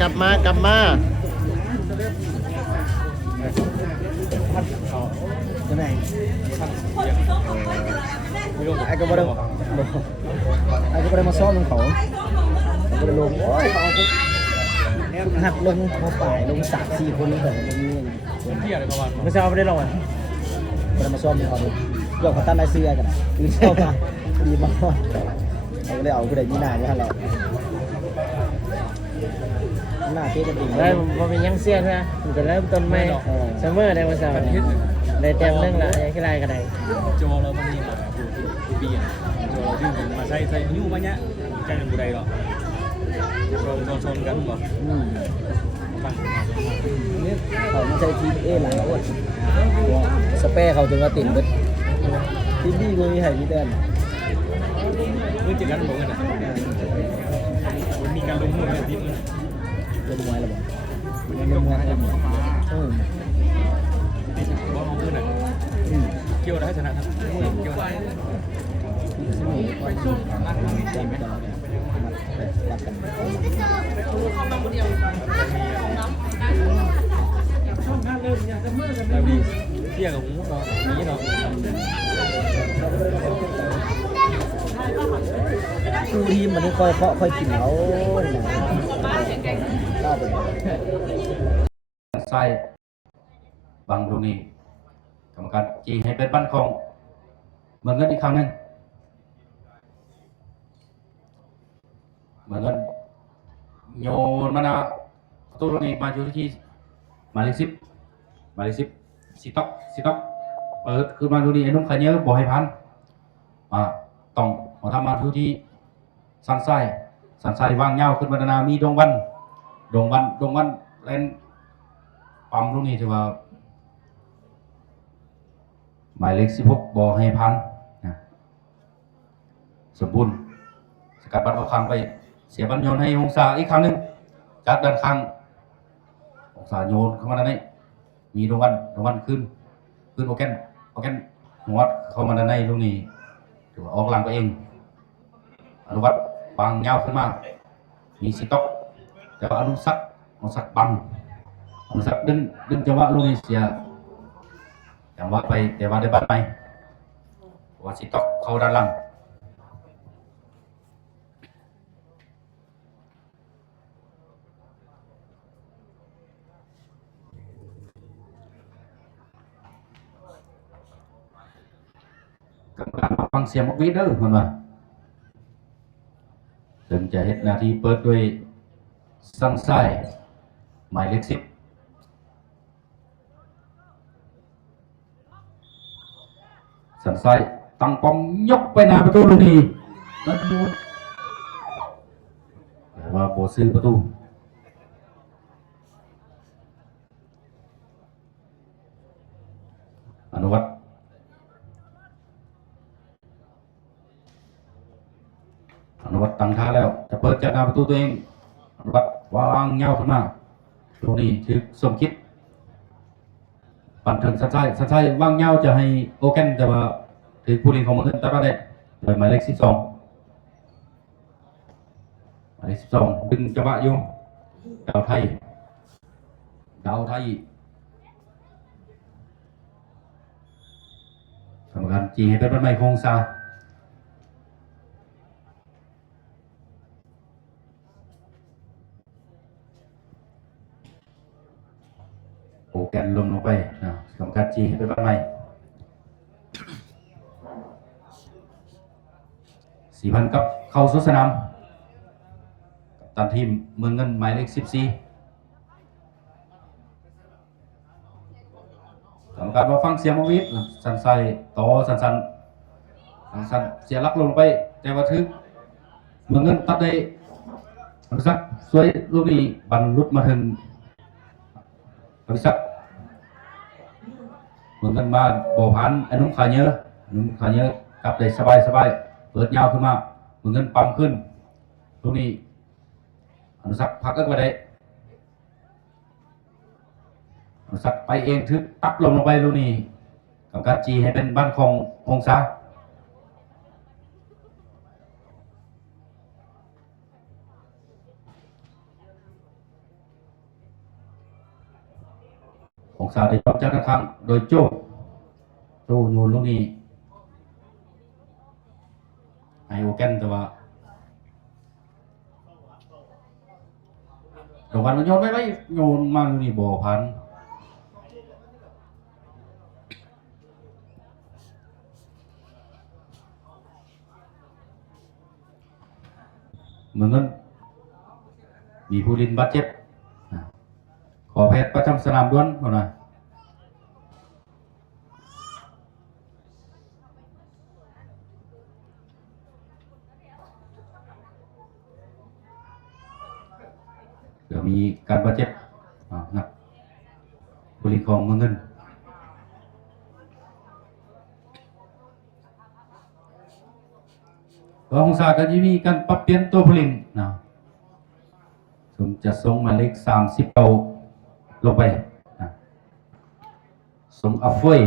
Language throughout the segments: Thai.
กลับมาจะไหนไอ้ก็บ่ได้มาซ้อมลงเขาบ่ได้ลงโอ้ยเขาหักลงมาฝ่ายลง3-4คนแต่มันมีเที่ยวอะไรประมาณไม่ใช่ไม่ได้ลงอ่ะบ่ได้มาซ้อมเขาดูเดี๋ยวเขาตั้งไล่เสื้อกันคือชอบมาดีมากเขาเลยเอาผู้ใดมีหน้าเนี่ยแหละหน้าเท่กันเองได้พอเป็นยังเสียนะมันจะเริ่มต้นไม่เสมอได้มาสาวได้เต็มเรื่องละยังกี่ไรกันได้โจเรามันนี่มาผู้เบียร์โจเราดึงมาใส่นิ้วมาเนี้ยใจมันบุได้หรอกเราชนกันก่อนตั้งนี่เขาไม่ใช่ทีมเอหลายคนสเปรย์เขาถึงว่าติดเบิดทีมบี้ก็มีไห่มีแต้มเมื่อเจอกันบอกกันนะมันมีการลงมือในทีมลงมวยหรือเปล่าลงมวยให้หมดบอกลงมือหน่อยเกี่ยวได้ชนะครับเกี่ยวได้แล้วดีเที่ยกับหูเนาะนี้เนาะคือทีมมันนี่ค่อยเพาะค่อยกินเขาได้ไปไส้บางตรงนี้กรรมการจีให้เป็นบ้านของเหมือนกันอีกครั้งหนึ่งเหมือนกันโยนมานะตัวนี้มาอยู่ที่หมายเลข10สิต๊อกเปิดคือมาดูนี่ไอ้นุ่มขายเยอะบอกให้พันต้องมาทำมาดูที่สันไส้วางเงาขึ้นบรรณามีดวงวันเล่นปั๊มตรงนี้ถือว่าหมายเลข16บอกให้พันนะสมบูรณ์สกัดบัตรเอาคางไปเสียบัญโยนให้องศาอีกครั้งหนึ่งจากด้านข้างองศาโยนเข้ามาด้านนี้มีดวงวันขึ้นโอแกนหัวเข้ามาด้านในตรงนี้ถือว่าออกหลังไปเองอนุวัตวางเงาขึ้นมามีสิต๊อกแต่ว่าอนุสักบังอนุสักดึงจังหวะลูกนี้เสียจังหวะไปแต่ว่าได้บัตรไหมว่าสิต๊อกเข้าด้านหลังกรรมการฟังเสียงมักวิดเด้อมันว่าถึงจะเห็นนาทีเปิดด้วยสังไส้หมายเลข10สังไส้ตั้งป้อมยกไปหน้าประตูลูกนี้แล้วดูว่าโบซื้อประตูอนุวัตตั้งท่าแล้วจะเปิดจากหน้าประตูตัวเองวัดวางเงาขึ้นมาตรงนี้ถือสมคิดปั่นถึงสันไส้วางเงาจะให้โอแกนจะมาถือผู้เล่นของมันขึ้นตัดมาได้โดยหมายเลข12ดึงจังหวะอยู่ดาวไทยกรรมการจีให้เป็นบันไม้คงซาโอแกนลงไปนะกรรมการจีให้เป็นบันไม้4,000กับเข้าสู่สนามตันทีมเมืองเงินหมายเลข14กรรมการมาฟังเสียงมวิทย์สันไซต่อสันเสียลักลงไปแต่ว่าทึกเมืองเงินตัดได้บริษัทสวยลูกนี้บรรลุมาถึงบริษัทเมืองเงินมาโบพันไอ้นุ่มขาเยอะกลับได้สบายเปิดยาวขึ้นมาเมืองเงินปั๊มขึ้นลูกนี้อนุสักพักก็ไปได้อนุสักไปเองทึกตับลงไปลูกนี้กับการจีให้เป็นบ้านขององศา องศาได้จบจากด้านข้างโดยโจโยนลูกนี้ไอโอแกนแต่ว่าตรงวันโยนไม่โยนมาลูกนี้บ่อพันเหมือนกันมีผู้ลินบาดเจ็บขอแพทย์ประจำสนามด่วนหน่อยเดี๋ยวมีการบาดเจ็บนะผู้ลินของเมืองเงินตัวของศาสตร์ก็จะมีการปรับเปลี่ยนตัวผู้ลินนะผมจะส่งหมายเลข30เอาลงไปส่งอัฟเฟย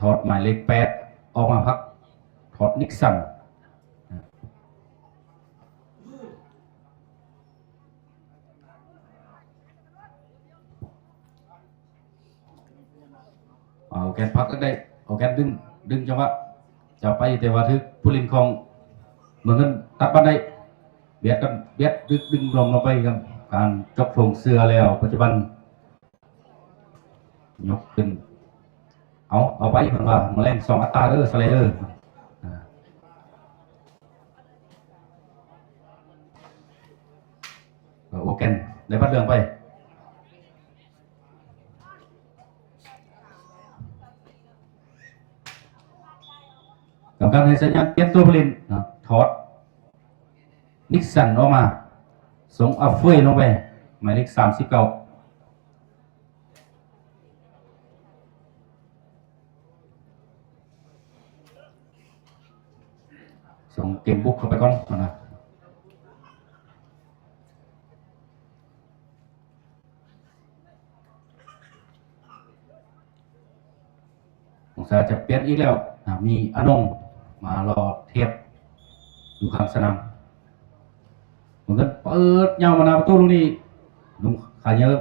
ถอดหมายเลข8ออกมาพักถอดนิกสันเอาแกนพักก็ได้เอาแกนดึงจังหวะจะไปแต่ว่าทึกผู้ลินของเหมือนกันตัดบันไดเบียดกันเบียดดึงลงไปครับการจบทงเสือแล้วปัจจุบันยกขึ้นเอาไปเหมือนว่ามาเล่น2 อัตราสไลเดอร์โอเคได้พัดเรื่องไปกับการให้สัญญาณเปลี่ยนตัวผู้เล่นถอดนิกสันออกมาส่งอัฟเฟยลงไปหมายเลข39ส่งเกมบุกเข้าไปก่อนนะองศาจะเปลี่ยนอีกแล้วมีอนงมารอเทียบอยู่ข้างสนามเหมือนกันเปิดยาวมานาประตูลูกนี้ลุงขาเยอะ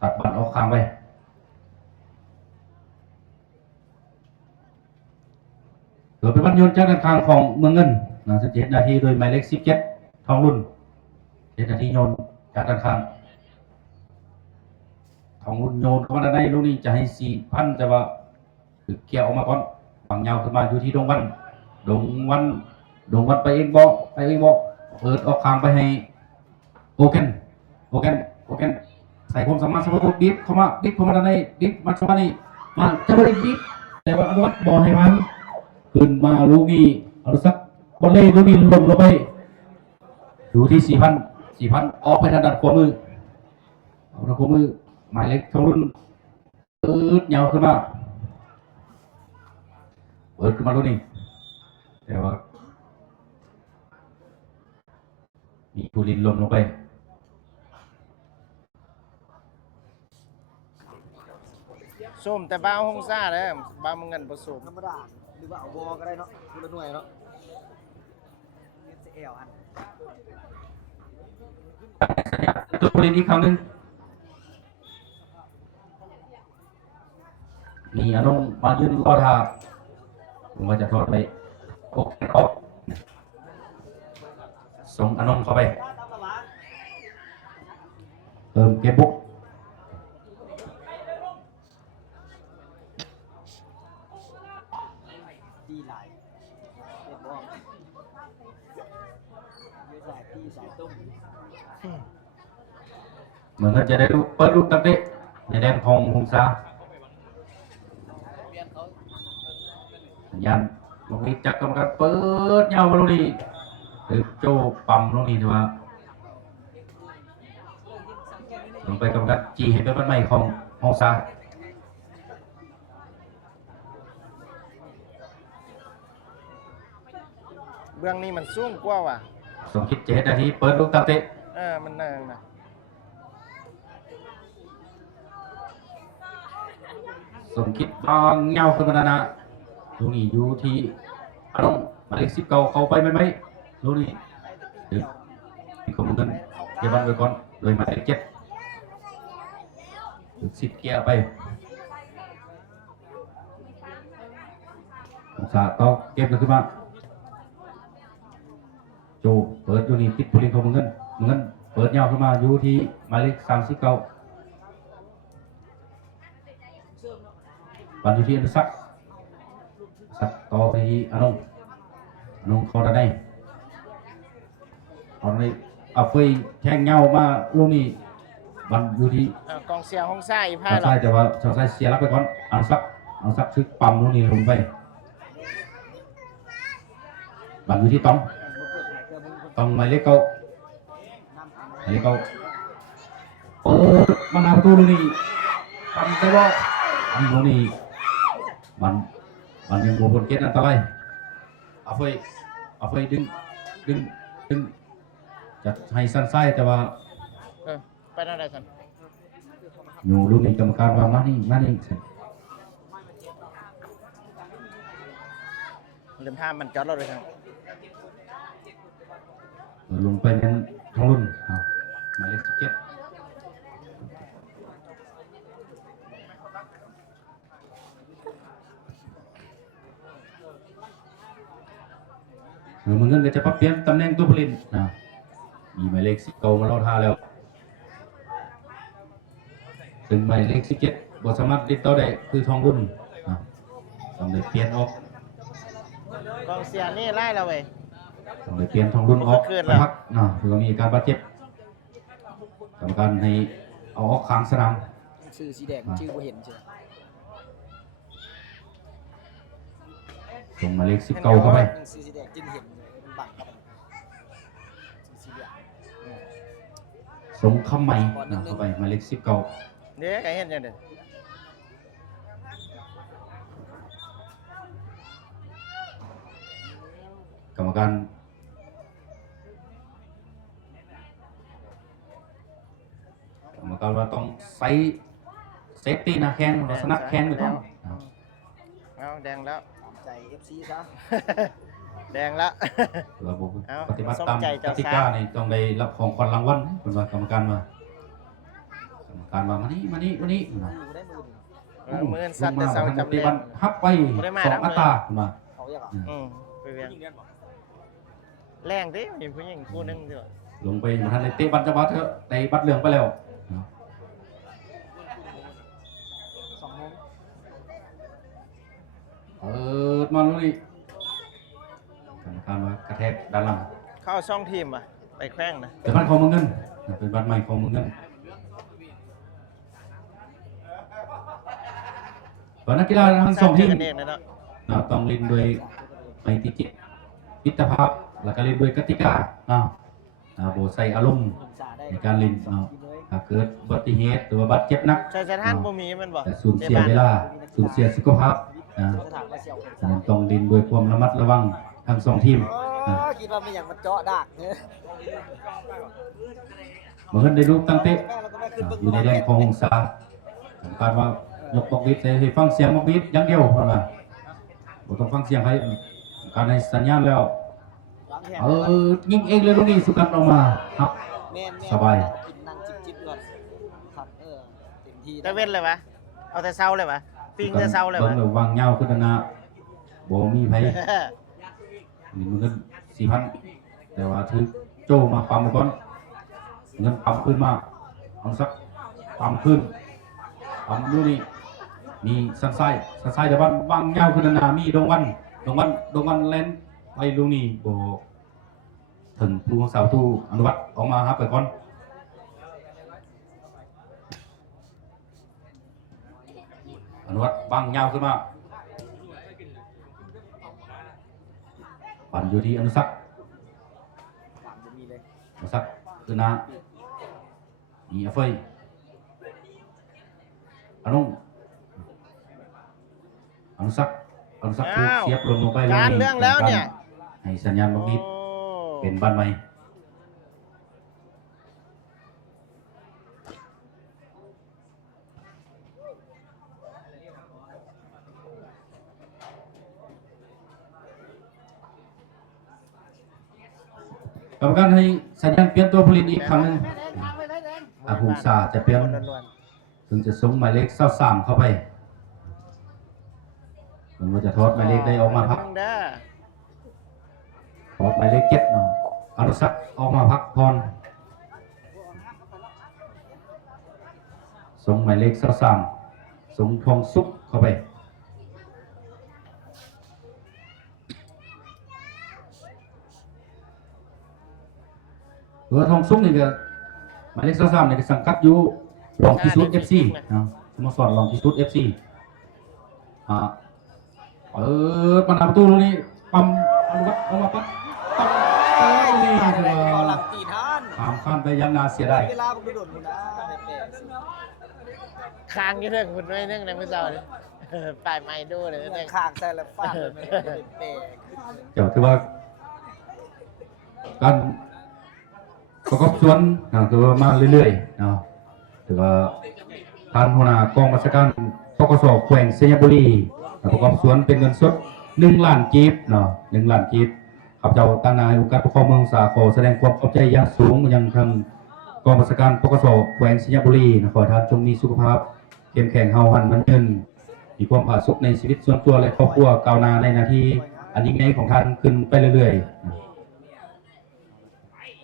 ตัดบัตรออกข้างไปเกิดเป็นบัตรโยนจากด้านข้างของเมืองเงิน17 นาทีโดยหมายเลข17ทองรุ่น7 นาทีโยนจากด้านข้างทองรุ่นโยนเข้ามาด้านในลูกนี้จะให้4,000แต่ว่าคือเกี่ยวออกมาก่อนฝั่งยาวขึ้นมาอยู่ที่ดงวันไปเองบอกเปิดออกข้างไปให้โอเกนใส่ความสามารถสมบูรณ์ดิฟเข้ามาด้านในดิฟมาเข้ามานี่มาจะไม่ได้ดิฟแต่ว่าอนุวัตบอลให้มันขึ้นมาลูกนี้เอาสักบอลเล่ลูกนี้ลงไปอยู่ที่4,000ออกไปทางด้านขวามือเอาทางขวามือหมายเลขทองรุ่นเปิดยาวขึ้นมาลูกนี้แต่ว่ามีผู้ลินลมลงไปส้มแต่บ้าห้องซ่าเลยบ้ามึงเงินผสมธรรมดาหรือว่าเอาวอก็ได้เนาะคนละหน่วยเนาะเอลอันตัวผู้ลินอีกครั้งหนึ่งมีอนุมายืนรอท่าผมว่าจะทอดไปออกส่งอนงเข้าไปเติมเก็บบุกตีไหลเป็นบอมเยอะสายตีสายตุ้มเหมือนกันจะได้เปิดลูกตั้งเตะในแดนของหงสายันลงนี้จักกรรมการเปิดยาวมาลงนี้โจ้ปั๊มลงนี้ถือว่าลงไปกรรมการจีให้เป็นบ้านใหม่ของหงสาเบื้องนี้มันสูงกว่าว่ะสมคิด7 นาทีเปิดลูกตั้งเตะมันนานนะสมคิดบางเงาขึ้นมานะลูกนี้อยู่ที่อารมณ์หมายเลข19เข้าไปไหมลูกนี้มีคนเหมือนกัน เดี๋ยวบันไปก่อนโดยหมายเลข7ถูกสิทธิ์เกียร์ไปองศาต่อเก็บขึ้นมาโจเปิดอยู่นี่ติดผู้เล่นของเงินเปิดยาวขึ้นมาอยู่ที่หมายเลข39บันอยู่ที่อนุสักต่อไปที่อนงเข้าด้านในตอนนี้เอาเฟยแข่งเงามาลูกนี้บันอยู่ที่ กองเสียงห้องซ่าอีผ้า ชาว หรอ ไส้แต่ว่าชาวไส้เสียรับไปก่อนเอาสักชึกปั๊มลูกนี้ลงไปบันอยู่ที่ต้องหมายเลขเก้าเปิดมาหน้าประตูลูกนี้ปั๊มได้บ่ปั๊มลูกนี้มันยังบวกบนเกตอันตรายเอาเฟยดึงจะให้สั้นไส้แต่ว่า ไปนั่นได้สัน อยู่ลูกนี้กรรมการว่ามานี่ลืมท่ามันจอดรถเลยครับ ลงไปเป็นท้องรุ่นหมายเลข17เหมือนกันก็จะปรับเปลี่ยนตำแหน่งตัวผลิตมีหมายเลข10มาเราท่าแล้วถึงหมายเลข17บทสามารถติดต่อได้คือทองรุ่นต้องได้เปลี่ยนออก กองเสียงนี่ไล่เราเว้ย ต้องได้เปลี่ยนทองรุ่นออก ขึ้น ไป แล้ว พักถือว่ามีการบาดเจ็บกรรมการให้เอาออกค้างสนาม ชื่อสีแดงชื่อบ่เห็นใช่ไหม ส่งหมายเลข19เข้าไป ชื่อสีแดงจึงเห็นมันบังครับสีเหลือง ส่งคำใหม่เข้าไปหมายเลข19 เดี๋ยวไก่เห็นยังเด็ด กรรมการว่าต้องใส่เซฟตี้นะแข้งลักษณะแข้งไปก่อน เอาแดงแล้ว ตามใจ FC ซะ แดงแล้ว ระบบ เอา ปฏิบัติตาม สมใจ ก เจ้า ติ สาว กานี่ต้องได้รับของขวัญรางวัลเป็นว่ากรรมการมามานี่อยู่ได้มือ มือสัตว์แต่เสาจำ ปฏิ เล่ บั น ติฮับไป2อัตรามา เขาอยาก ไปเวียงแรงดิมีผู้หญิงคู่นึงเดียว ลงไปมาทันในเตะบัตรจะบัตรเถอะในบัตรเหลืองไปแล้ว 2 โมง มาแล้วนี่กรรมการมากระแทกด้านหลัง เข้าช่องทีมอ่ะไปแข้งนะ เป็นบัตรของเมืองเงินเป็นบัตรใหม่ของเมืองเงินนักกีฬาทั้งสองทีม เองนะเนาะ ต้องเล่นด้วยไมตรีจิตมิตรภาพแล้วก็เล่นด้วยกติกาโบใส่อารมณ์ในการเล่นถ้าเกิดอุบัติเหตุหรือว่าบาดเจ็บหนัก ใช่ท่านบ่มีมันบอก แต่สูญเสียเวลาสูญเสียสุขภาพต้องเล่นด้วยความระมัดระวังทั้งสองทีม คิดว่าไม่อยากมาเจาะดักเนี่ย เมื่อได้รูปตั้งเตะอยู่ในแดนของหงสาการว่ายกบอกวิทย์ให้ฟังเสียงบอกวิทย์อย่างเดียวคนว่าบ่ต้องฟังเสียงใครการให้สัญญาณแล้วยิงเองเลยตรงนี้สุกัดออกมาครับสบาย กินนั่งจิบก่อนครับเต็มที่ ตะเว้นเลยวะเอาแต่เศร้าเลยวะปิ้งแต่เศร้าเลยวะ เบิ่งวางเงาขึ้นนาบ่มีไผนี่มันเงิน 4,000 แต่ว่าถือโจมาปั๊มก่อนเงินปั๊มขึ้นมาเอาสักปั๊มขึ้นปั๊มดูนี่มีสันไส้แต่ว่าวางเงาขึ้นนามีดวงวันแล่นไปลูกนี่บ่ถึงผู้สาวตู้อนุวัตออกมาครับไปก่อนอนุวัตวางเงาขึ้นมาปั่นอยู่ที่อนุสักดิ์คือนามีเฟยอนุสักดิ์ถูกเสียบลงไป การเรื่องแล้วเนี่ย ให้สัญญาณบอกนิดเป็นบ้านใหม่ กรรมการให้สัญญาณเปลี่ยนตัวผลิตอีกครั้งหนึงหงสาจะเปลี่ยน ล้วน ถึงจะส่งหมายเลข23เข้าไปมันว่าจะทอดหมายเลขได้ออกมาพัก เด้อ ออกหมายเลข7เนาะอนุสักดิ์ออกมาพักพรส่งหมายเลข23ส่งทองสุขเข้าไปทองสุขนี่ก็หมายเลข23นี่ก็สังกัดอยู่รองที่สุด FC เนาะสโมสรรองที่สุด FC ปัญหาประตูตรงนี้ปั๊มอนุวัฒน์ออกมาปั๊บนี่เถอะ หลังตีท่าน ถามข้ามไปยันนาเสียได้ เวลาผมโดนคุณนะแปลก ค้างอยู่เรื่องคุณไม่เรื่องในมื้อเช้านี่ปลายไม้ดูเลย ๆ เรื่ เรื่ อ อง งข้างใส่แล้วฟาดเลยแปลก เดี๋ยวถือว่าการประกอบสวนถือว่ามาเรื่อยๆเนาะถือว่าทานหัวหน้ากองราชการปกส.แขวงสยบุรีประกอบสวนเป็นเงินสด1 ล้านกีบเนาะ1 ล้านกีบข้าพเจ้าตั้งนายองค์การปกครองเมืองสาขอแสดงความขอบใจอย่างสูงยังทางกองราชการปกส.แขวงสยบุรีขอท่านจงมีสุขภาพเข้มแข็งเฮาหันมันยืนมีความผาสุกในชีวิตส่วนตัวและครอบครัวก้าวหน้าในหน้าที่อันยิ่งใหญ่ของท่านขึ้นไปเรื่อยๆ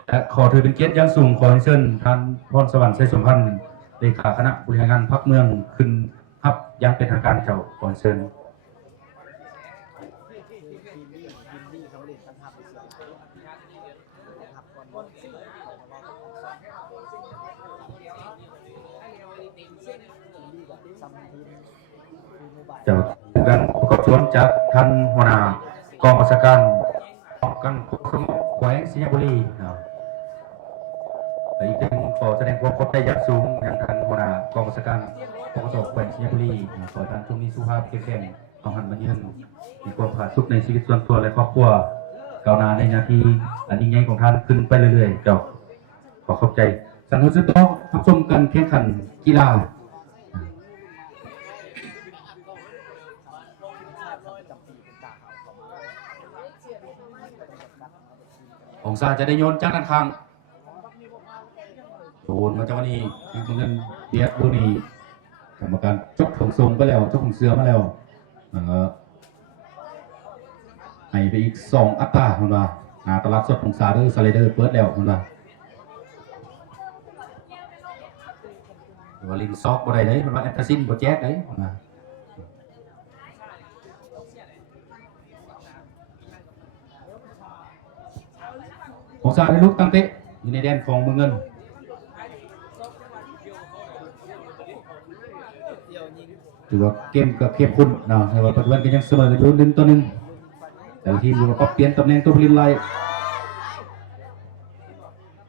และขอถือเป็นเกียรติอย่างสูงขอเชิญท่านพรสวรรค์ไสสมพันธ์เลขาคณะบริหารงานพรรคเมืองขึ้นรับอย่างเป็นทางการเจ้าขอเชิญเจ้าการประกอบสวนจากท่านหัวหน้ากองราชการป้องกันแขวงสยบุรีและอีกทั้งขอแสดงความขอบใจอย่างสูงอย่างท่านหัวหน้ากองราชการปกส.แขวงสยบุรีขอท่านจงมีสุขภาพเข้มแข็งเอาหันมายืนมีความผาสุกในชีวิตส่วนตัวและครอบครัวก้าวหน้าในหน้าที่อันยิ่งใหญ่ของท่านขึ้นไปเรื่อยๆเจ้าขอขอบใจสังคมสุดท้องรับชมการแข่งขันกีฬาองศาจะได้โยนจากด้านข้างโยนมาจากวันนี้คือเงินเบียดดูนี่กรรมการจบของทรงไปแล้วจบของเสือมาแล้วให้ไปอีก2 อัตราคนว่าตลาดสดของซาเดอร์สไลเดอร์เปิดแล้วคนว่าลินซอกบ่ได้เลยคนว่าแอนตาซินบ่แจ๊กเลยองศาได้ลุกตั้งเตะอยู่ในแดนของเมืองเงินถือว่าเกมกับเข้มข้นนะแต่ว่าปัจจุบันก็ยังเสมอกันอยู่1-1แต่ทีมเราก็เปลี่ยนตำแหน่งตัวผลิตไล่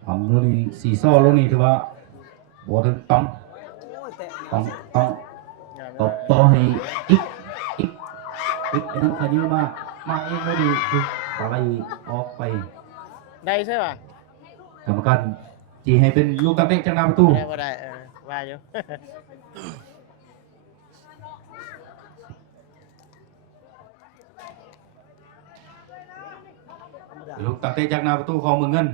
ทำลูกนี้สีซ้อลูกนี้ถือว่าบอลถึงต้องตบต่อให้อีกนั่นขยี้มาเองไม่ดีคืออะไรออกไปได้ใช่ป่ะ กรรมการจีให้เป็นลูกตั้งเตะจากหน้าประตูได้บ่ได้ว่าอยู่ ลูกตั้งเตะจากหน้าประตูของเมืองเงิน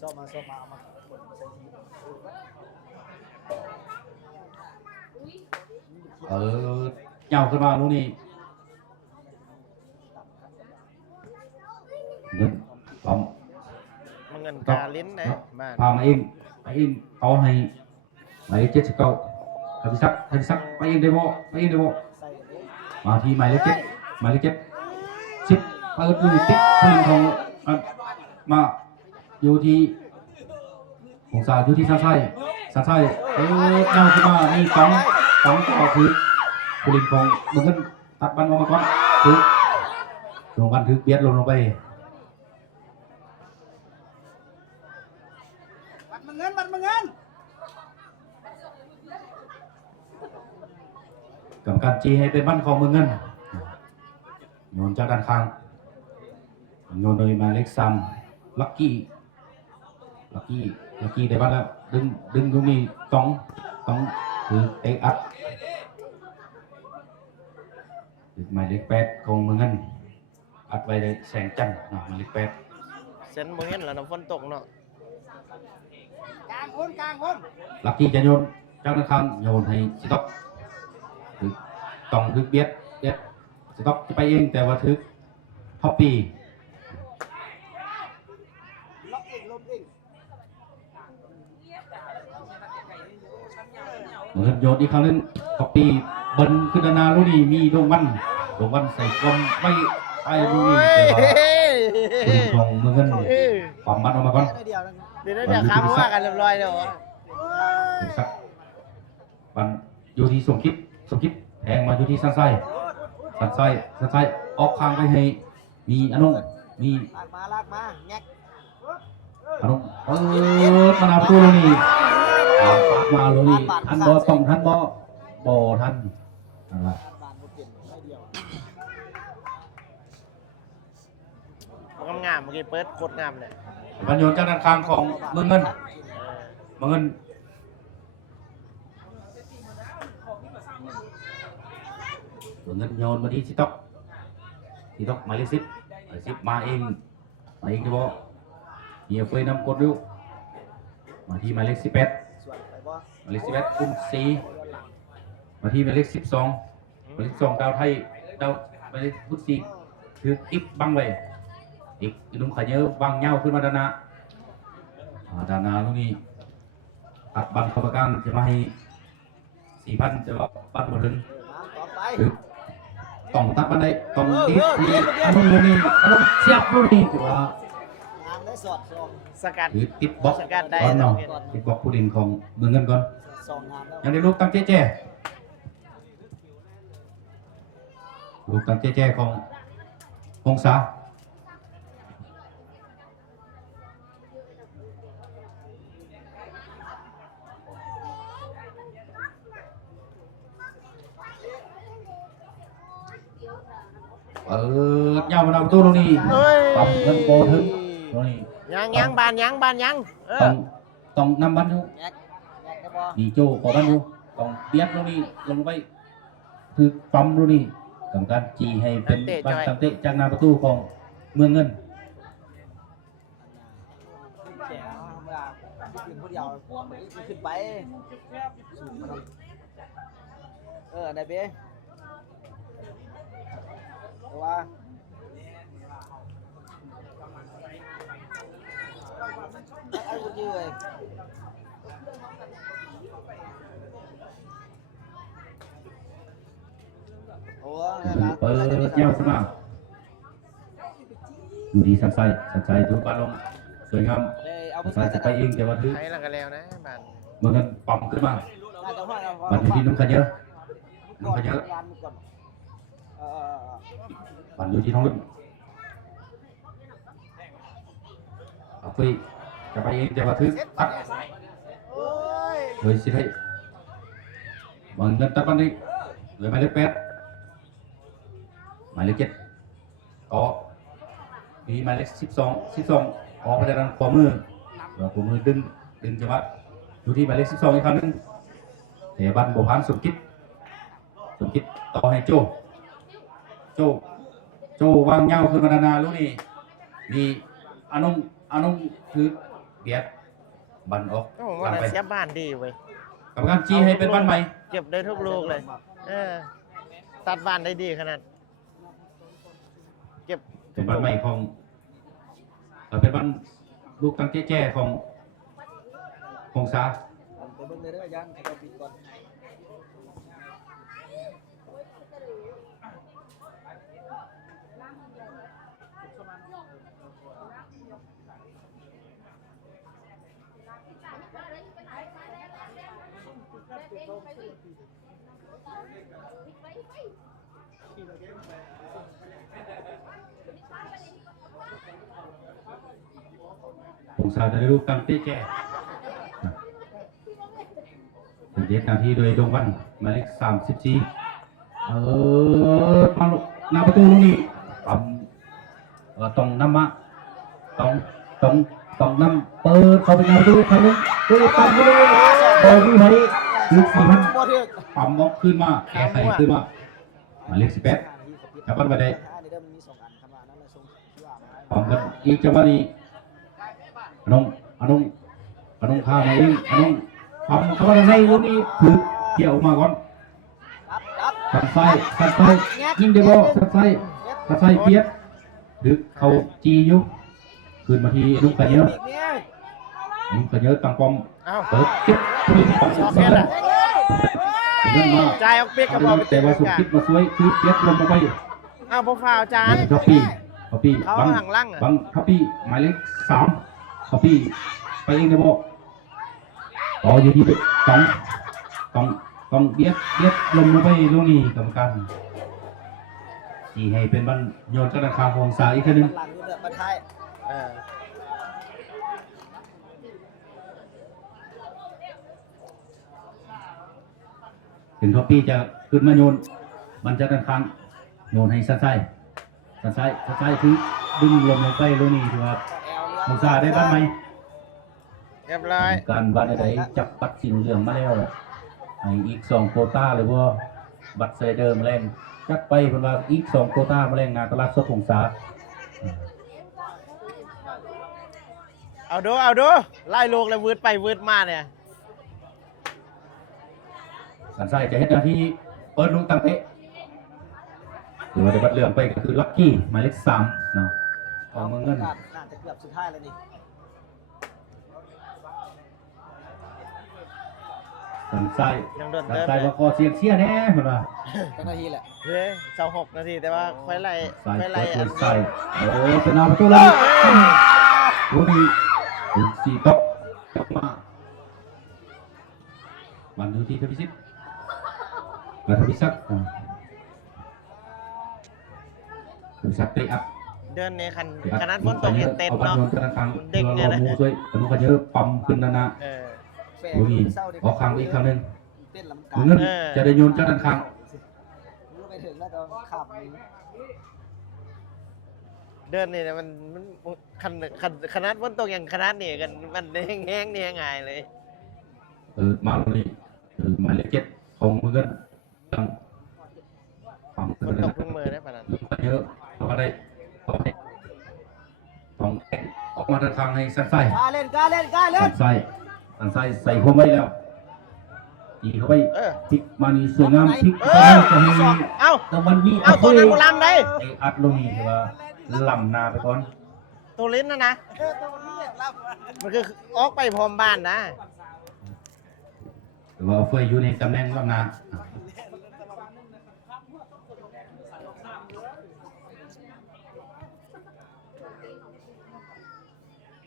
ซ่อมมาเอามาคนใส่ทีเหยาวขึ้นมาลูกนี้เงินปั๊ม มันเงินกาลิ้นนะบ้าน พามาเองเอาให้หมายเลข79ทัศศักดิ์ไปเองได้บ่มาที่หมายเลข7 10เปิดลุยติ๊กผู้หญิงของมาอยู่ที่องศาอยู่ที่สันไส้เน่าขึ้นมานี่ต้องต่อคือผู้หญิงของเมืองตัดบันออกมาก่อนคือลงกันถือเบียดลงไปบัดมาเงินกรรมการจีให้เป็นบ้านของเมืองเงินโยนจากด้านข้างโยนโดยมาเล็กซัมลักกี้ได้บ้านแล้วดึงตรงนี้ต้องคือเอ็กอัพหมายเลข8ของเมืองเงิน อัดไว้ในแสงจันทร์หมายเลข8เส้นบ่เห็นแล้วน้ำฝนตกเนาะ ลักกี้จะโยนจากนั้นครั้งโยนให้สิต๊อกถึกต้องถึกเบียดสิต๊อกจะไปเองแต่ว่าถึกท็อปปี้เหมือนโยนอีกครั้งนึงท็อปปี้บนขึ้นนาลูนี่มีดวงวันใส่กลมไม่ไปลูนี่แต่ว่าลงมือกันความมันออกมาก่อน เดี๋ยวค้าว่ากันเรียบร้อยแล้ว สักมันอยู่ที่สมคิดแทงมาอยู่ที่สันไส้ออกข้างไปให้มีอนุมี ลากมาแงก อนุเปิดมานาประตูนี่ปากมาเลยนี่ทันบอต้องทันบอทันนะครับ มันงามเมื่อกี้เปิดโคตรงามเลย มันโยนจากด้านข้างของเมืองเงินโยนมาที่สิต๊อกหมายเลข10มาเองจะบอกเฮียเฟยนำกดอยู่มาที่หมายเลข18หมายเลข11กุ้งสีมาที่หมายเลข12หมายเลข2ดาวไทยหมายเลขพุทธีคืออิบบังไว้อีกนุ่มขยเยอะบังเงาขึ้นมาด้านหน้าลูกนี้ตัดบันเข้าประกันจะมาให้ 4,000 จะบันหมดถึงต้องตัดบันไดต้องตีอันนี้เสียบลูกนี้ถือว่า สกัด หรือติดบล็อก สกัดได้ ก่อนเนาะติดบล็อกผู้เล่นของเมืองเงินก่อนยังได้ลูกตั้งเจ๊ลูกตั้งเจ๊ของฮงษายาวมาดามตู้ตรงนี้ปั๊มเงินโบถึงตรงนี้ยังบานยังต้องนำบันอยู่ดีโจขอบันอยู่ต้องเบียดตรงนี้ลงไปคือปั๊มตรงนี้ต้องการจีให้เป็นบันตั้งเตะจากหน้าประตูของเมืองเงินขึ้นไปได้เบ้ว่าไอ้คนยืนโอ้เปิดยาวขึ้นมาอยู่ที่สันไซทุกบอลลงสวยงามสันไซจะไปเองแต่ว่าถือ ใช้แล้วก็แล้วนะบาน เมืองเงินปั๊มขึ้นมาบันอยู่ที่น้ำขยเยอะบันอยู่ที่ท้องรุ่นเอาไปจะไปเองจะมาถือตัดเลยสิให้เมืองเงินตัดบันนี้เลยหมายเลข8หมายเลข7ต่อมีหมายเลข12ออกไปจากด้านขวามือดึงจังหวะอยู่ที่หมายเลข12อีกครั้งนึงเตะบันโบพันสมคิดต่อให้โจวางเงาขึ้นมาด้านหน้าลูกนี่มีอนุคือเบียดบันออก ก็ผมว่าเสียบ้านดีเว้ย กรรมการจี้ให้เป็นบ้านใหม่ เก็บได้ทุกลูกเลยตัดบ้านได้ดีขนาดเก็บ เป็นบ้านใหม่ของเป็นบ้านลูกตั้งแจ้ของซาของซาจะได้ลูกตั้งแจ้เป็นเด็ดนาทีโดยดวงวันหมายเลข34มาหน้าประตูลูกนี้ปั๊มต้องนำมาต้องนำเปิดเข้าไปหน้าประตูครั้งนึงปั๊มเลยบอลที่ไหนลูก4,000ปั๊มบล็อกขึ้นมาแก้ไขขึ้นมาหมายเลข18จับบันไปได้ พร้อมกันอีกจังหวะนี้อนงข้ามาเองอนงปั๊มเข้ามาในลูกนี้ถือเกี่ยวมาก่อนสันไส้ยิงเดบอสันไส้เปียกดึกเขาจียุคืนมาที่ลุงกันเยอะตังปอมเปิดเก็บปืนปังซ้ายเงินมา จ่ายออกเปียกกระบอก แต่ว่าสุดคิดมาสวยคือเปียกลงไป อ้าวพวกฝ่าวจาน ท็อปปี้บังท็อปปี้หมายเลข3ท็อปปี้ไปเองเดบอต่ออยู่ที่ต้องเบียดลงไปลูกนี้กรรมการจีให้เป็นบันโยนกระดาษคางของสายอีกคนนึง หลังนี่เด้อมาท้าย ถึงท็อปปี้จะขึ้นมาโยนมันจะด้านข้างโยนให้สันไส้คือดึงลงไปลูกนี้ถือว่าของสายได้บ้างไหม เรียบร้อย การบัตรใดจับบัตรสีเหลืองมาแล้วให้อีก2โควต้าหรือว่าบัตรไซเดอร์มาแรงจัดไปเพิ่นว่าอีก2โควต้ามาแรงงานตลาดสดของสา เอาดูไล่ลูกแล้ววืดไปวืดมาเนี่ย สันไส้จะเฮ็ดหน้าที่เปิดลูกตั้งเตะหรือว่าได้บัตรเหลืองไปก็คือลัคกี้หมายเลข3เนาะของเมืองเงิน น่าจะเกือบสุดท้ายแล้วนี่ สันไส้ ยังโดน สัน เติม ไส้ เลย ว่าคอเสียแน่เพิ่นว่า จังนาทีแหละ เฮ้ย26 นาทีแต่ว่าค่อยไล่ ใส่ ค่อย เปิ ไล่ ด อัน ใส่โอ้เป็นเอาประตูแล้วลูกนี้4ตกมาวันอยู่ที่ทวิสิตมาทวิศักดิ์ทวิศักดิ์เตะอัพ เดินในขนาดฝนตกเห็นเต็มเนาะ เด็กเนี่ยนะมูช่วยอนุกันเยอะปั๊มขึ้นนะ แฟน ดูนี่ เศร้าดิ ออกครั้งอีกครั้งหนึ่ง เต้นลำกา เงินจะได้โยนจะดันครั้ง รู้ไปถึงแล้วตอนขับ เดินนี่นะมันขนาดฝนตกอย่างขนาดนี่กันมันแห้งๆเนี่ยง่ายเลย มาตรงนี้หมายเลข7ของเงินตั้งปั๊ม ฝ ขึ้น นต นะ กพึ่งมือได้ปะนั้น ลงไปเยอะเข้าได้ต้องออกมาดันครั้งให้สั้นไส้ กล้าเล่น สันไส้ใส่เข้าไปแล้วตีเข้าไปพลิกมานี่สวยงามพลิกเข้าไปจะให้ เอ้า ตะวันนี้ ตัวนั้นกูลำได้ ไอ้อัดลงนี่คือว่าลำนาไปก่อน ตัวลิ้นนะมันคือออกไปพร้อมบ้านนะ หรือว่าเฟยอยู่ในตำแหน่งลำนา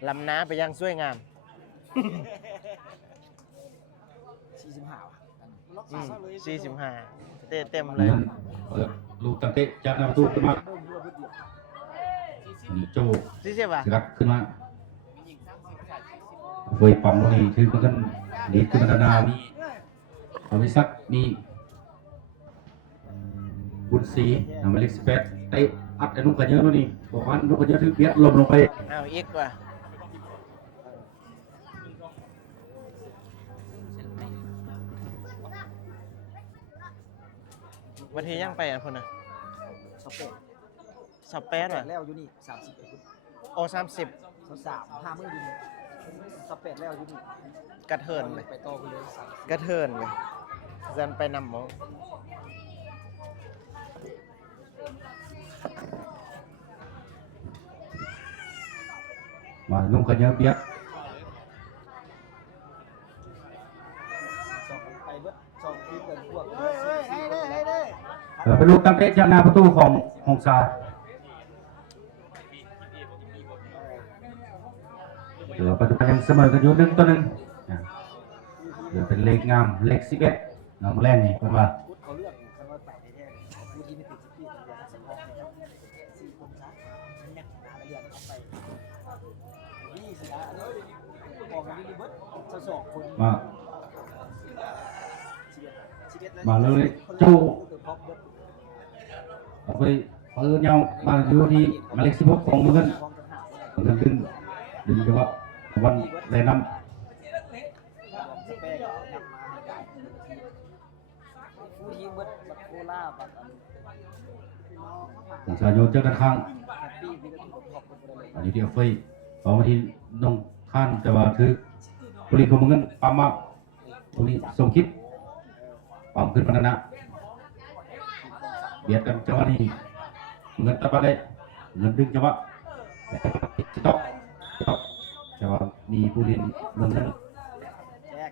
ลำน้าไปยังสวยงาม 45เต็มเลย ลูกตั้งเตะจากหน้าประตูขึ้นมานี่โจ 40ป่ะ รักขึ้นมาเฟยปั๊มลงนี่คือมันกันนี่คือมันนามีเอาไปซักมีบุญศรีหมายเลข18เตะอัดอนุกันเยอะนี่บอกว่าอนุกันเยอะถือเบียดลมลงไป เอาอีกว่ะวันที่ยังไปอ่ะคนน่ะ สเปน 28ว่ะ แล้วอยู่นี่30 โอ้30 23 5มื้อดีสเปนแล้วอยู่นี่ กระเทินเลย ไปโตกันเลย30 กระเทินเลยเดินไปนำหมอ มานุ่งกันเยอะเบียด ไปเบิด2ทีเปิดพวก เป็นลูกตั้งเตะจากหน้าประตูของฮงซาเดี๋ยวปัจจุบันยังเสมอกันอยู่1-1เดี๋ยวเป็นเลขงามเลข11น้องแรกนี่เป็นว่า พุทธเขาเลือกกันว่าไปแท้ๆผู้ที่ไม่ติดสกีเดียวสมองนะครับ4คนซะแม็กหาเรื่องเข้าไปนี่สินะอันนี้บอกกันนี่เบิด22คน มาเลยโจเอาไปเปิดยาวมาอยู่ที่หมายเลข16ของเมืองเงินขึ้นดึงจังหวะวันแนะนำสงสารโยนเจ้าด้านข้าง อยู่ที่เฟยต่อมาที่น้องข้านแต่ว่าคือบุรีเขาเงินปั๊มมาตรงนี้ส่งคิดปั๊มขึ้นพัฒนาเบียดกันจังหวะนี้เงินตัดไปเลยเงินดึงจังหวะสต็อปจังหวะมีผู้เล่นเงินนั้น แจก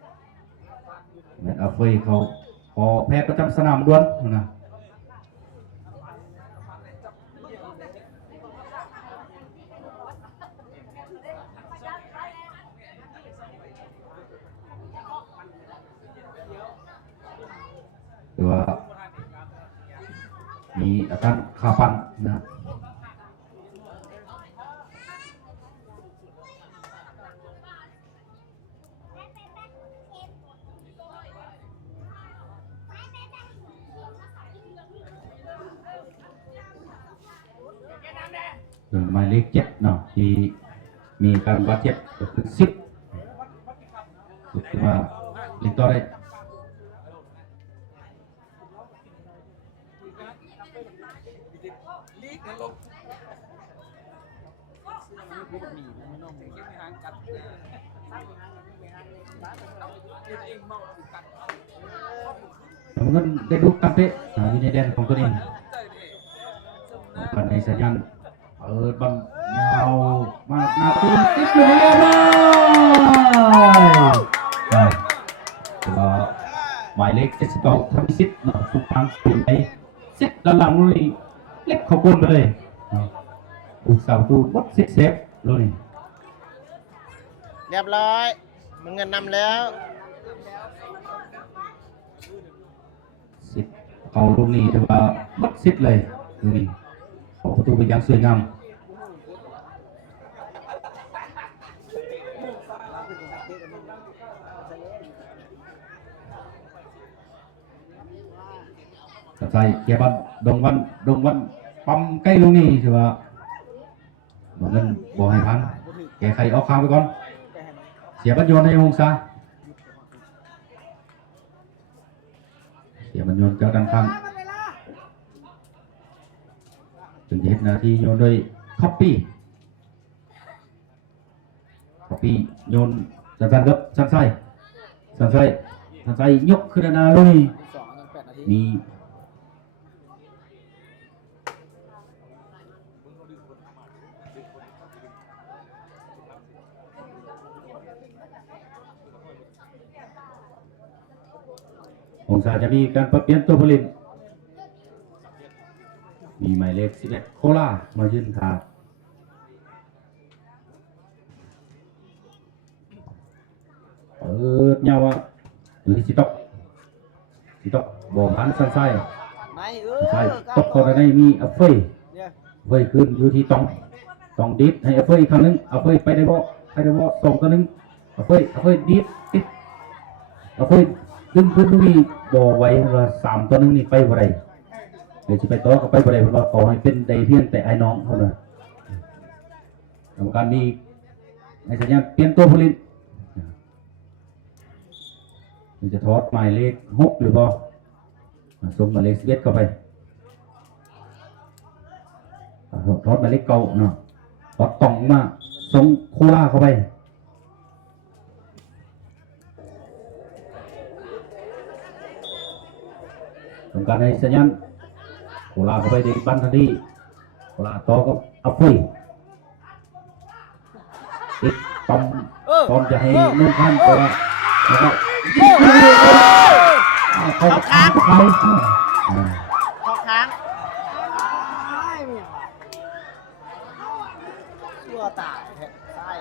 แมตช์เฟยเขาขอแพทย์ประจำสนามด่วนนะหรือว่ามีอาการขาปั่นนะหมายเลข7เนาะที่มีการบาดเจ็บก็คือ10ถือว่าเล่นต่อได้เงินได้ดูกันเตะอยู่ในแดนของตัวเองกันในสัญญาณบอลยาวมาหน้าตูนติดอยู่เลยก็หมายเลข79ทำพิสิทธิ์ทุกทางสุดไปเซตด้านหลังเลยเล็กเข้าก้นไปเลยอุตสาหตูวัดเซฟเลย เรียบร้อยมึงเงินนำแล้ว สิทธิ์เขาลูกนี้ถือว่าวัดสิทธิ์เลยลูกนี้ขอประตูไปอย่างสวยงามใส่เกียร์บันดงวันปั๊มใกล้ลูกนี้ถือว่าบอกเงินบอกให้พันแกใครเอาข้างไปก่อนเสียบรรยนต์ให้องศาเสียบรรยนต์เจ้าดันข้างถึงเห็นนาทีโยนโดยท็อปปี้โยนสันครับสันไส้ยกขึ้นนาลุยมีองศาจะมีการปรับเปลี่ยนตัวผลิตมีหมายเลข11โคล่ามายืนขาเงาอะอยู่ที่สิต๊อกบอกหันสันไส้ตกคนในมีอัฟเฟยขึ้นอยู่ที่ตองดิดให้อัฟเฟยอีกครั้งนึงอัฟเฟยไปได้บ่ส่งตัวนึงอัฟเฟยดิดอัฟเฟยขึ้นตรงนี้บ่ไว้ว่า3ตัวนึงนี่ไปบ่ได้เดี๋ยวจะไปต่อก็ไปบ่ได้เพราะว่าขอให้เป็นได้เพียงแต่ไอ้น้องเท่านั้นกรรมการนี้ในสัญญาณเปลี่ยนตัวผลิตจะทอดหมายเลข6หรือบ่ส่งหมายเลข11เข้าไปทอดหมายเลข9เนาะทอดต่องมาส่งโคล่าเข้าไปทำการในสัญญาณโคล่าเข้าไปในบันทันทีโคล่าต่อกับอัฟเฟยอีกตอนจะให้นุ่งพันตัวแล้วก็เข้าค้างชั่วตายใช่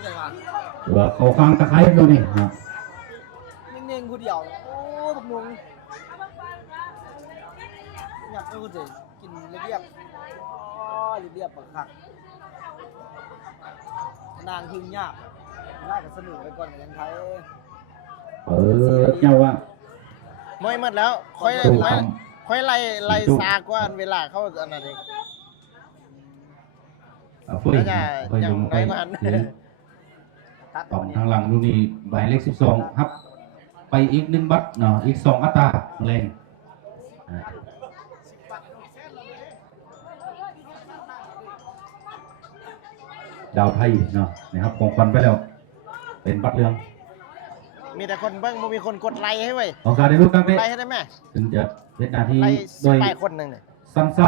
ใช่ป่ะ หรือว่าเข้าค้างตะไคร้ดูนี่นะ เน่งๆกูเดียวโอ้บักนุงอยากให้กูจะกินเรียบๆปักหักนางพึ่งยากน่าจะสนุกไปก่อนอย่างไทยเจ้าว่า ไม่หมดแล้วค่อยไล่ซากว่าเวลาเขาอันนั้นเองฟื้นยังน้อยกว่าต่อทางหลังลูกนี้หมายเลข12ครับไปอีก1บัตรเนาะอีก2อัตราแรง ดาวไทยเนาะนะครับของควันไปแล้วเป็นบัตรเรือง มีแต่คนเบิ่งบ่มีคนกดไลค์ให้เว้ย ของการได้ลูกตั้งเตะ ไลค์ให้ได้ไหม ถึงจะเป็นหน้าที่ ไลค์ โดย 18คนหนึงเนี่ย ซันไซ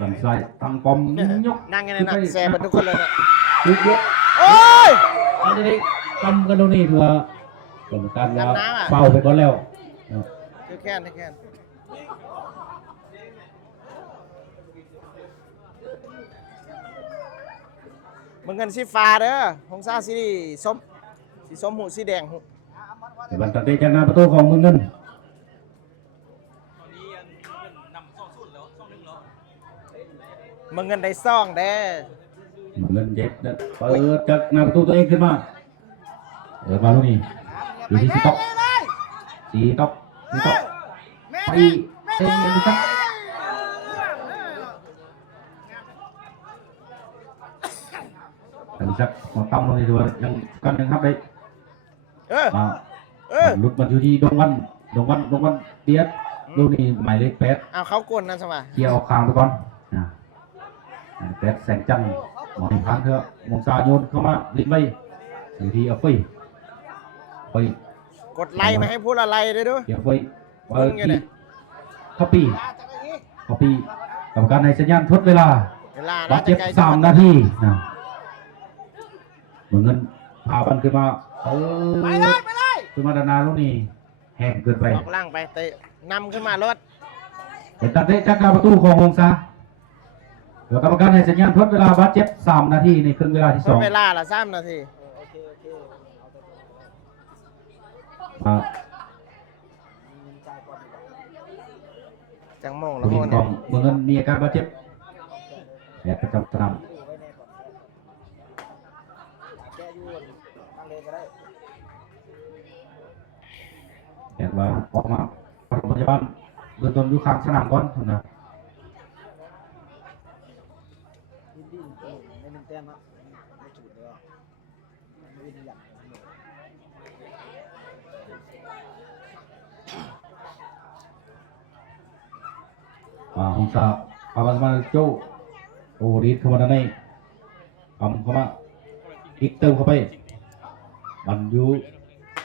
ซันไซตั้งปอมยก นั่งกันเลยนะแซ่บทุกคนเลยนะ ยกยก โอ้ย อันนี้ทำกันตรงนี้เถื่อกรรมการว่า ดำน้ำอะ เป่าไปก่อนแล้ว คือแค่นมึงเงินสีฟ้าเด้อหงซ่าสีส้มสีส้มหูสีแดงหู ในบันตัดเตะจากหน้าประตูของเมืองเงิน มึงเงินได้ซ่องเด้อ เมืองเงินเจ็บนะเปิดจากหน้าประตูตัวเองขึ้นมามาลูกนี้อยู่ที่สีต๊อกสีต๊อกไปเตะกันสักกันสักมาตั้มลงในตัวยังกันยังครับได้ เออ ลุดมันอยู่ที่ดงวันเตียดลูกนี้หมายเลข8 เอาเขากวนนะสมา เคลียร์ออกคางไปก่อน8แสงจันทร์หมอพันเถอะมงซาโยนเข้ามาลิ้นไปอยู่ที่เอาไป กดไลค์มาให้พูดอะไรด้วยด้วย เดี๋ยวไปที่คัปปี้กรรมการในสัญญาณทดเวลา เวลา บาดเจ็บ3 นาทีนะเหมือนเงินพาบันขึ้นมาไปเลย ขึ้นมาดานาลูกนี้แห้งเกินไป ออกล่างไปเตะนำขึ้นมารถ เป็นตัดเตะจากหน้าประตูของวงซาเดี๋ยวกรรมการในสัญญาณทดเวลาบาดเจ็บ3 นาทีในครึ่งเวลาที่ ทดเวลาละ3 นาที 2มา จังโมง ตั แล้ว ว ที โม ม ง ข เนี่ อย งเมืองเงินมีอาการบาดเจ็บแผลประจำสนามแผลว่าออกมาปฐมพยาบาลเบื้องต้นอยู่ข้างสนามก่อนนะ ในหนึ่งแต้มครับไม่จุดเลยอ่ะไม่ได้อย่าง องศาปามาโจโอรีดเข้ามาด้านในปั๊มเข้ามาอีกเติมเข้าไปบรรยุ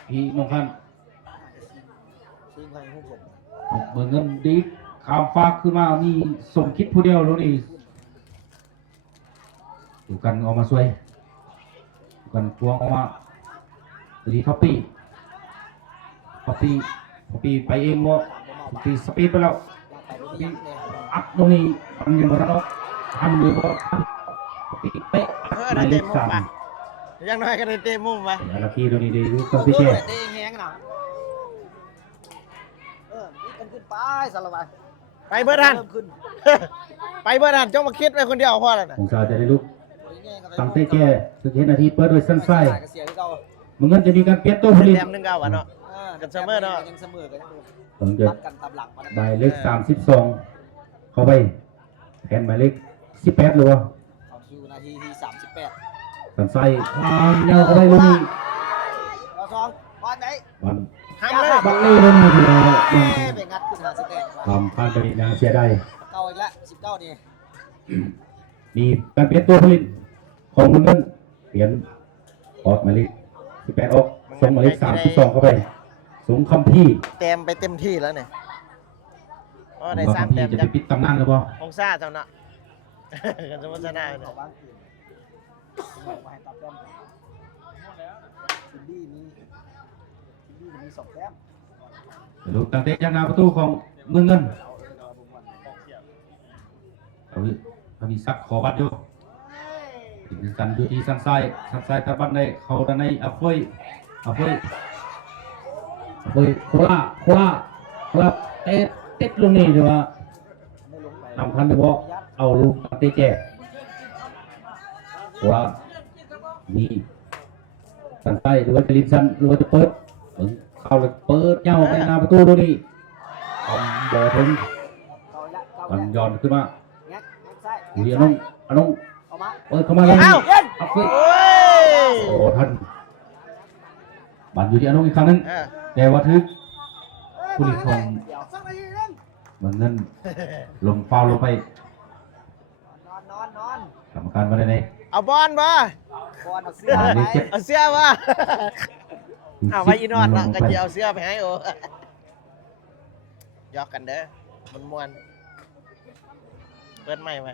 ที่น้องขัน ชิงใครพวกผม เหมือนเงินดีข้ามฟากขึ้นมามีสมคิดผู้เดียวแล้วนี่ดูกันออกมาสวยดูกันพวงออกมาดีท็อปปี้ไปเองว่าท็อปปี้สปีดไปแล้วอัพตรงนี้มันยังไม่ได้ทำเลยว่าเป๊ะ ได้เต็มมุมปะยังน้อยก็ได้เต็มมุมปะ นาทีตรงนี้ดีดูกันพี่เจ เด้งแหงหน่อยนี่กันขึ้นไปสารวัตร ไปเบิร์ดทัน เริ่มขึ้น ไปเบิร์ดทันจ้องมาคิดไปคนเดียวพอแล้วนะ องศาจะได้ลุกตั้งเตะแก่สุดเห็นนาทีเปิดโดยสั้นไส้ เสียที่เรา มึงเงินจะมีการเปลี่ยนตัวผลิต แต้มหนึงเก้าวันเนาะ กันเสมอเนาะ ยังเสมอกัน ผมจะ วัดกันตามหลักมา หมายเลข32เข้าไปแทนหมายเลข18หรือว่า เขาคิวนาทีที่38 สั้นไส้ยาวเข้าไปลูกนี้ เราสองวันไหน วัน ห้ามเลย บังเล่ลูกนี้คือเรา ไปงัดขึ้นหาสแตน ทำพลาดไปนะเสียได้ เก้าอีกแล้ว19นี่ มีการเปลี่ยนตัวผลิตของมึงเงินเปลี่ยนออกหมายเลข18ออกส่งหมายเลข32เข้าไปสูงคำพี่ เต็มไปเต็มที่แล้วเนี่ยอ๋อได้ ว่า 3 คำ แต้ พี่ ม จะไปปิดตำนานหรือเปล่า องซ่าเจ้าเนาะ กันสมมติชนะ บ เนี่ อย กว่าตื่นมาให้ตับแต้มซินดี้มี2แต้ม ลูกตั้งเตะจากหน้าประตูของเมืองเงินเขามีซักขอบัตรอยู่ถึงกันอยู่ที่สันไซตะบันในเขาด้านในอัฟเฟยโคลาเตะลงนี่ดีว่า ไม่ลงไป นำพันธุ์ว่าเอาลูกตั้งเตะแก่ว่านี่สันไซหรือว่าจะลิมซันหรือว่าจะเปิดเข้าเลยเปิดเงาไปหน้าประตูดูนี่บอลถึง เก้าละเก้า มัน ละ ย้อนขึ้นมา แงะซ้าย อยู่ที่อนง เอามา เปิดเข้ามาเลย เอ้า เอาไป โอ้ย โอ้ท่านบันอยู่ที่อนงอีกครั้งนึง เออ แต่ว่าทึกผู้ลิของ เดี๋ยวสักนาทีนึง เหมือนเงินลงฟาวลงไป น กรรมการว่าได้ไหน เอาบอลบ่ บอลเอาเสื้อไป เอาเสื้อบ่เอาไว้อีนอนเนาะก็จะเอาเสื้อไปให้โอ้ยอกกันเด้อมันม่วนเปิดใหม่ไว้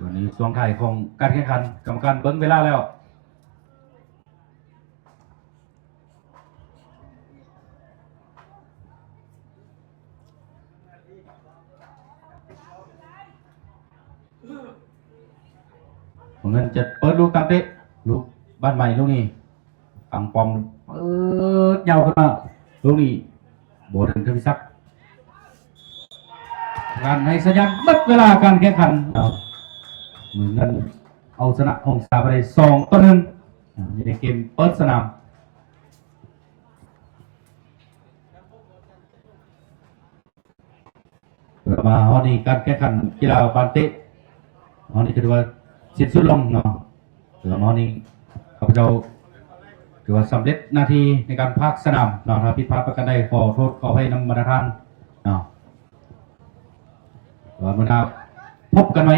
วันนี้ช่วงท้ายของการแข่งขันกรรมการเบิ้งเวลาแล้วเงินจะเปิดลูกตามเตะลูกบ้านใหม่ลูกนี้ฝั่งปอมเปิดยาวขึ้นมาลูกนี้โบถึงทวิศักดิ์การให้สัญญาณหมดเวลาการแข่งขันมือเงินเอาชนะหงสาไปได้2-1ในเกมเปิดสนามมาฮอนี่การแข่งขันกีฬาบาสเตะฮอนี่คือว่าสิ้นสุดลงเนาะแล้วฮอนี่ข้าพเจ้าถือว่าสำเร็จหน้าที่ในการพากสนามเนาะถ้าผิดพลาดประการใดขอโทษขอให้นำมาทานเนาะว่ามันพบกันไหม